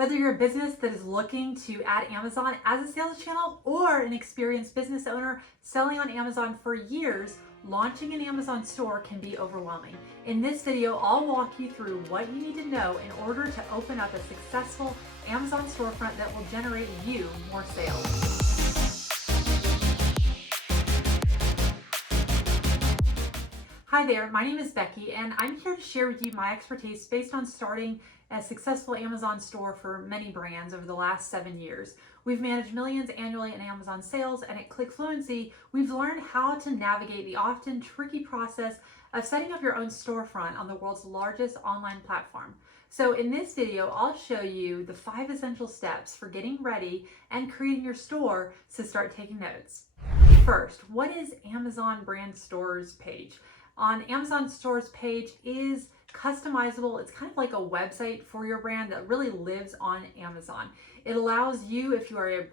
Whether you're a business that is looking to add Amazon as a sales channel or an experienced business owner selling on Amazon for years, launching an Amazon store can be overwhelming. In this video, I'll walk you through what you need to know in order to open up a successful Amazon storefront that will generate you more sales. Hi there, my name is Becky and I'm here to share with you my expertise based on starting a successful Amazon store for many brands over the last 7 years. We've managed millions annually in Amazon sales, and at ClickFluency, we've learned how to navigate the often tricky process of setting up your own storefront on the world's largest online platform. So in this video, I'll show you the 5 essential steps for getting ready and creating your store, so start taking notes. First, what is Amazon Brand Stores page? On Amazon Stores page is customizable. It's kind of like a website for your brand that really lives on Amazon. It allows you, if you are a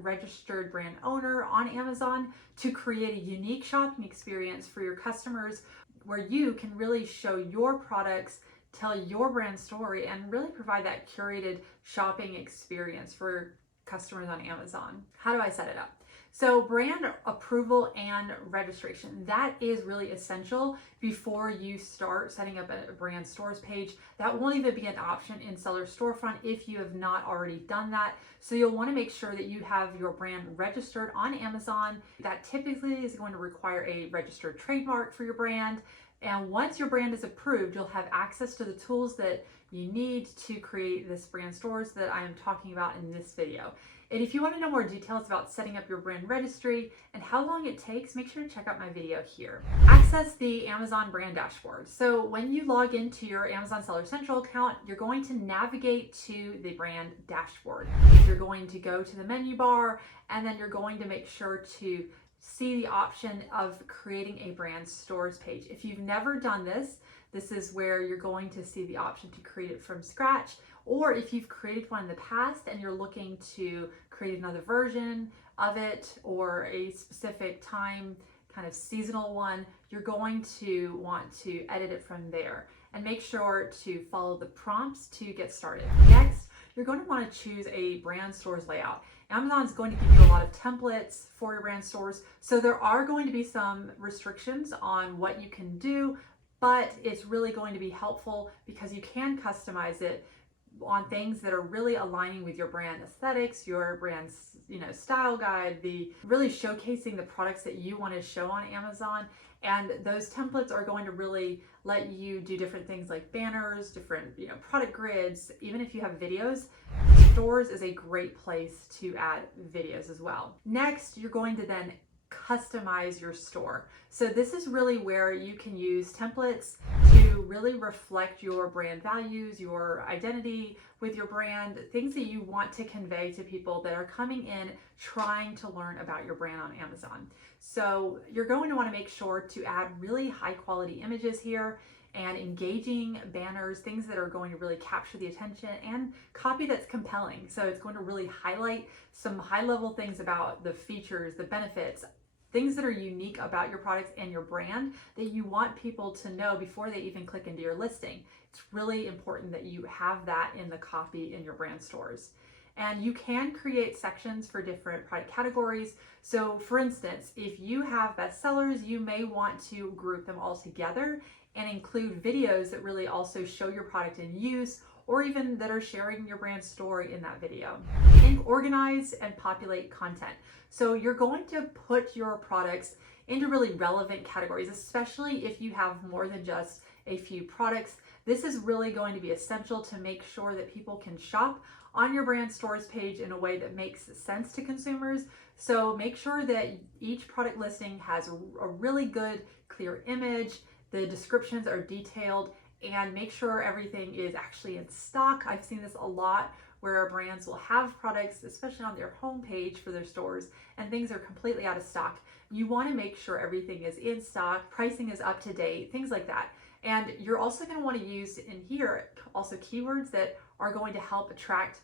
registered brand owner on Amazon, to create a unique shopping experience for your customers where you can really show your products, tell your brand story, and really provide that curated shopping experience for customers on Amazon. How do I set it up? So brand approval and registration, that is really essential before you start setting up a brand stores page. That won't even be an option in Seller Storefront if you have not already done that. So you'll want to make sure that you have your brand registered on Amazon. That typically is going to require a registered trademark for your brand. And once your brand is approved, you'll have access to the tools that you need to create this brand stores that I am talking about in this video. And if you want to know more details about setting up your brand registry and how long it takes, make sure to check out my video here. Access the Amazon brand dashboard. So when you log into your Amazon Seller Central account, you're going to navigate to the brand dashboard. You're going to go to the menu bar, and then you're going to make sure to see the option of creating a brand stores page. If you've never done this, this is where you're going to see the option to create it from scratch. Or if you've created one in the past and you're looking to create another version of it or a specific time kind of seasonal one, you're going to want to edit it from there. And make sure to follow the prompts to get started. Next, you're going to want to choose a brand stores layout. Amazon is going to give you a lot of templates for your brand stores, so there are going to be some restrictions on what you can do, but it's really going to be helpful because you can customize it on things that are really aligning with your brand aesthetics, your brand's style guide, really showcasing the products that you want to show on Amazon. And those templates are going to really let you do different things like banners, different product grids. Even if you have videos, stores is a great place to add videos as well. Next, you're going to then customize your store. So this is really where you can use templates to really reflect your brand values, your identity with your brand, things that you want to convey to people that are coming in trying to learn about your brand on Amazon. So you're going to want to make sure to add really high quality images here and engaging banners, things that are going to really capture the attention, and copy that's compelling. So it's going to really highlight some high level things about the features, the benefits, things that are unique about your products and your brand that you want people to know before they even click into your listing. It's really important that you have that in the copy in your brand stores. And you can create sections for different product categories. So for instance, if you have bestsellers, you may want to group them all together and include videos that really also show your product in use, or even that are sharing your brand story in that video. And organize and populate content. So you're going to put your products into really relevant categories, especially if you have more than just a few products. This is really going to be essential to make sure that people can shop on your brand stores page in a way that makes sense to consumers. So make sure that each product listing has a really good, clear image, the descriptions are detailed, and make sure everything is actually in stock. I've seen this a lot where brands will have products, especially on their homepage for their stores, and things are completely out of stock. You want to make sure everything is in stock, pricing is up to date, things like that. And you're also going to want to use in here also keywords that are going to help attract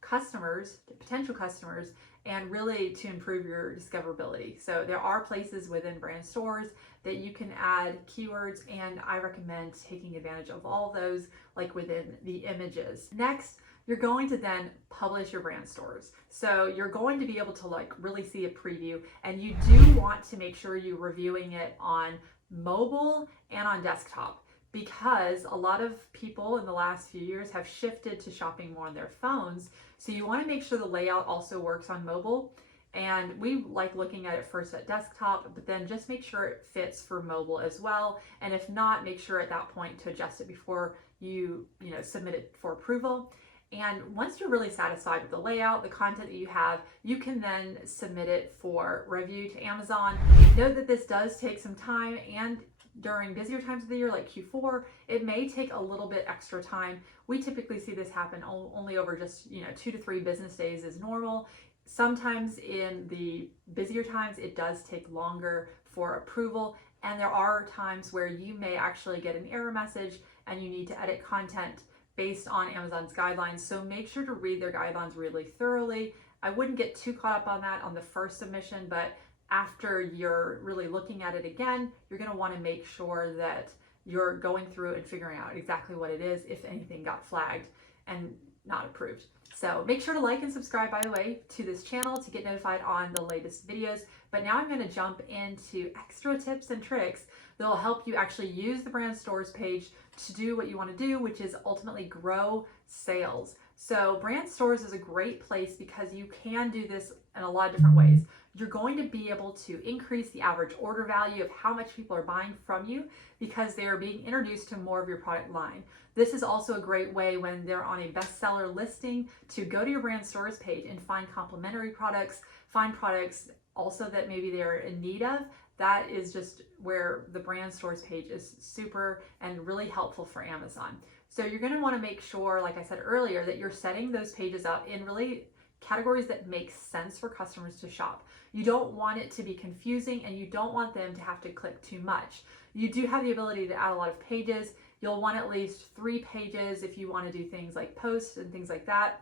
customers, potential customers, and really to improve your discoverability. So there are places within brand stores that you can add keywords, and I recommend taking advantage of all those, like within the images. Next, you're going to then publish your brand stores. So you're going to be able to like really see a preview, and you do want to make sure you're reviewing it on mobile and on desktop, because a lot of people in the last few years have shifted to shopping more on their phones. So you want to make sure the layout also works on mobile. And we like looking at it first at desktop, but then just make sure it fits for mobile as well. And if not, make sure at that point to adjust it before you submit it for approval. And once you're really satisfied with the layout, the content that you have, you can then submit it for review to Amazon. Note that this does take some time, and during busier times of the year like Q4, it may take a little bit extra time. We typically see this happen only over just 2 to 3 business days is normal. Sometimes in the busier times, it does take longer for approval, and there are times where you may actually get an error message and you need to edit content based on Amazon's guidelines. So make sure to read their guidelines really thoroughly. I wouldn't get too caught up on that on the first submission, but after you're really looking at it again, you're going to want to make sure that you're going through and figuring out exactly what it is, if anything got flagged and not approved. So make sure to like and subscribe, by the way, to this channel to get notified on the latest videos. But now I'm going to jump into extra tips and tricks that will help you actually use the brand stores page to do what you want to do, which is ultimately grow sales. So brand stores is a great place because you can do this in a lot of different ways. You're going to be able to increase the average order value of how much people are buying from you because they are being introduced to more of your product line. This is also a great way when they're on a bestseller listing to go to your brand stores page and find complementary products, find products also that maybe they're in need of. That is just where the brand stores page is super and really helpful for Amazon. So you're going to want to make sure, like I said earlier, that you're setting those pages up in really categories that make sense for customers to shop. You don't want it to be confusing, and you don't want them to have to click too much. You do have the ability to add a lot of pages. You'll want at least 3 pages if you want to do things like posts and things like that.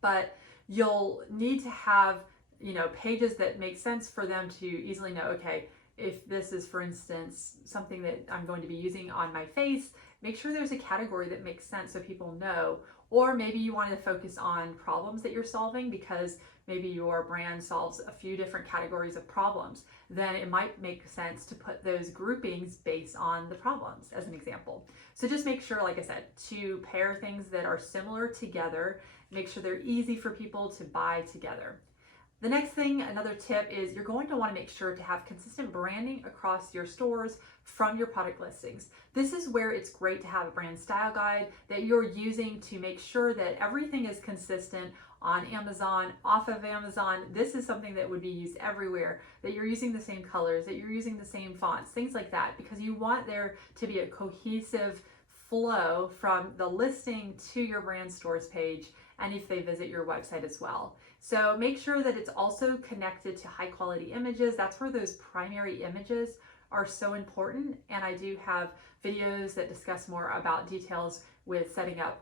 But you'll need to have, pages that make sense for them to easily know, okay, if this is, for instance, something that I'm going to be using on my face, make sure there's a category that makes sense so people know. Or maybe you want to focus on problems that you're solving because maybe your brand solves a few different categories of problems. Then it might make sense to put those groupings based on the problems, as an example. So just make sure, like I said, to pair things that are similar together, make sure they're easy for people to buy together. The next thing, another tip, is you're going to want to make sure to have consistent branding across your stores from your product listings. This is where it's great to have a brand style guide that you're using to make sure that everything is consistent on Amazon, off of Amazon. This is something that would be used everywhere, that you're using the same colors, that you're using the same fonts, things like that, because you want there to be a cohesive flow from the listing to your brand stores page, and if they visit your website as well. So make sure that it's also connected to high quality images. That's where those primary images are so important. And I do have videos that discuss more about details with setting up,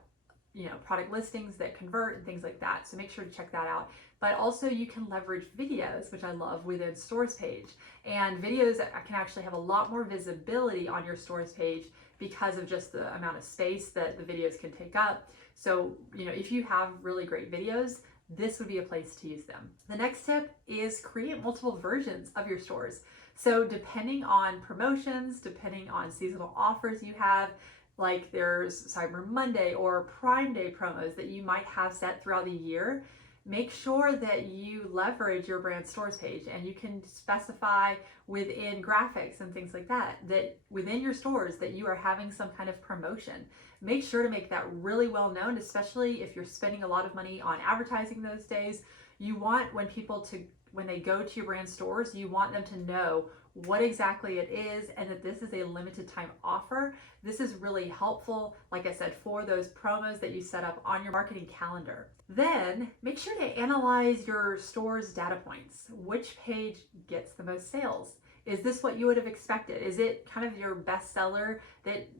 product listings that convert and things like that. So make sure to check that out. But also you can leverage videos, which I love, within stores page. And videos can actually have a lot more visibility on your stores page because of just the amount of space that the videos can take up. So, if you have really great videos, this would be a place to use them. The next tip is create multiple versions of your stores. So depending on promotions, depending on seasonal offers you have, like there's Cyber Monday or Prime Day promos that you might have set throughout the year, make sure that you leverage your brand stores page, and you can specify within graphics and things like that, that within your stores that you are having some kind of promotion. Make sure to make that really well known, especially if you're spending a lot of money on advertising those days. You want when they go to your brand stores, you want them to know what exactly it is and that this is a limited time offer. This is really helpful, like I said, for those promos that you set up on your marketing calendar. Then make sure to analyze your store's data points. Which page gets the most sales? Is this what you would have expected? Is it kind of your bestseller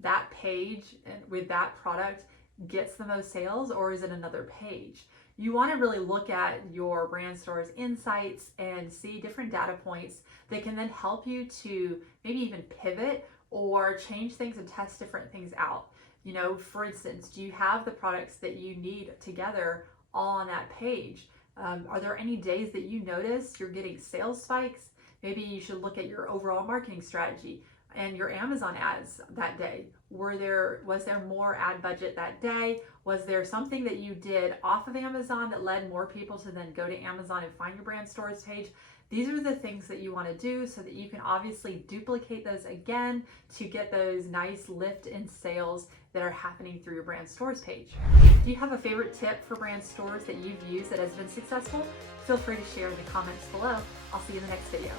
that page with that product gets the most sales, or is it another page? You want to really look at your brand store's insights and see different data points that can then help you to maybe even pivot or change things and test different things out. You know, for instance, do you have the products that you need together all on that page? Are there any days that you notice you're getting sales spikes? Maybe you should look at your overall marketing strategy and your Amazon ads that day. Was there more ad budget that day? Was there something that you did off of Amazon that led more people to then go to Amazon and find your brand stores page? These are the things that you want to do so that you can obviously duplicate those again to get those nice lift in sales that are happening through your brand stores page. Do you have a favorite tip for brand stores that you've used that has been successful? Feel free to share in the comments below. I'll see you in the next video.